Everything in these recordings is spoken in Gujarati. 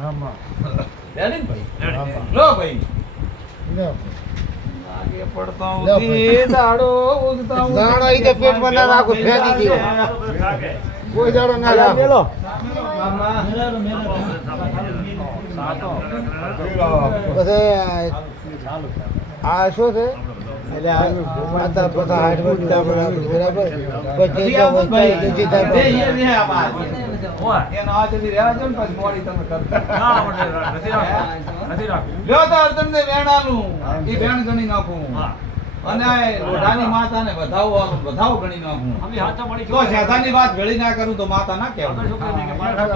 આમાં રેડી ભાઈ આમાં લો ભાઈ લે આગે પડતા ઉધી દાડો ઉગતા દાડો ઈ તો પેટમાં ના રાખો ફેંકી દીધો કોઈ દાડો ના રાખો મેલો પછી આ શું છે એટલે આ બધા હાઈટ વધતા બરાબર પછી એનો આજથી રહેવા દો ને પછી મોડી તમે કરતા લ્યો તો અર્જુનને વેણાનું ઈ વેણ ગણી નાખું અને લોઢાની માતાને વધાવો ગણી નાખું તો શેધાની વાત ભેળી ના કરું તો માતા ના કહેવાય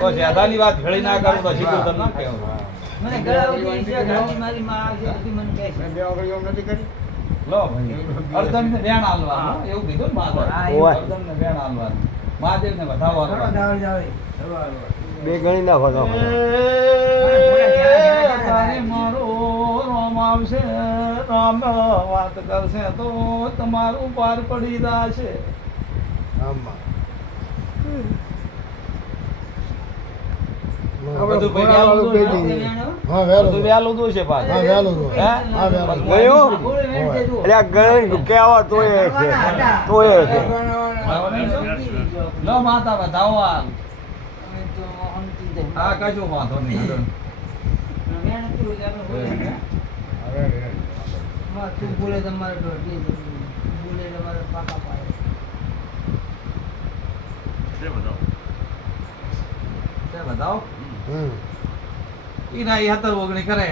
તો શેધાની વાત ભેળી ના કરું તો શીખું ના કહેવાય મને ગળાવતી છે ગાડી મારી માં આવશે હતી મને કહે છે બે વખત એમ નથી કરી લો ભાઈ અર્જુનને વેણ આલવાનું એવું કીધું ને માતા અર્જુનને વેણ આલવાનું મહાદેવને વધાવો બે ગણી નાખો તો તારે મારો રામ આવશે રામ વાત કરશે તો તમારું પાર પડી જશે આમાં બધું ભેગું હા વેલું બધું વહેલું દૂર છે પાછું હા વેલું હે? હા વેલું ગયું એટલે આ ગણી કેવા તોય છે તોય છે લો માતા વધાવો આ હા કજો વાંધો નહીં તું બોલે તમારે બોલે તમારે પાકા પાડે તે બતાવો હમ ઈના ઈ 17 ઓગણી કરે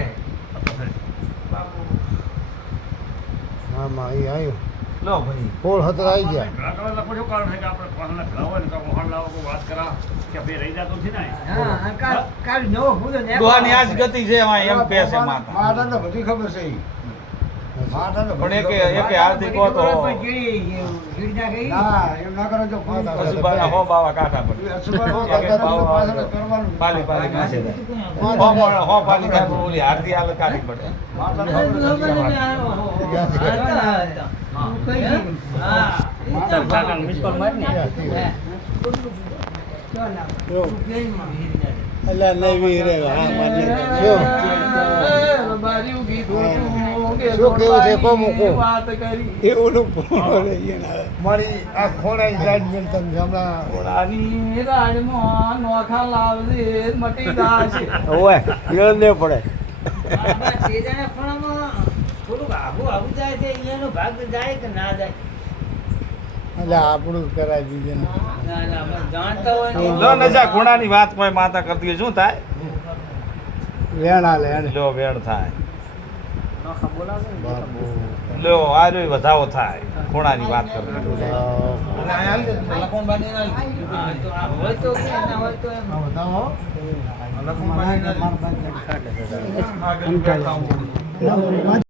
આમાં ઈ આવ્યું લો ભાઈ 16 આવી ગયા હા કાલ નવો ભૂલો ને દોહાની આજ ગતિ છે એમાં એમ કહે છે માતા માતા તો બધી ખબર છે ઈ. માતા તો પણ એકે હાલથી કહો તો ગીરના ગઈ ના એમ ના કરો જો માતા અસુબાના હો બાવા કાકા પડે પાછળ કરવાનું પાલી પાલી કાશે હો પાલી કાય પણ ઓલી હારથી હાલ કાઢી પડે અલ્લા નવી રે હા માને શું કેવું છે કો મૂકો વાત કરી એ ઓલું મારી આ ખોડાઈ સાઈડ મેં તમે હમણાં ઓળાની રાજમાં નોખા લાવજે મટી જાશે ઓય યર ને પડે થોડુંક આઘું આઘું જાય છે અહીંયાનો ભાગ જાય કે ના જાય એટલે આપણું કરાવી દીધે ને ના ના અમે જાણતા હોય ને લો નજા ઘોડાની વાત કોઈ માતા કરતી હોય શું થાય વેણા લે એને લો વેણ થાય નોખા બોલાવે ને બાપુ લો આર્ય વધાવો થાય ઘોડાની વાત કરતી હા, તો આ હોય તો કે ના હોય તો એમ બતાવો લખમણ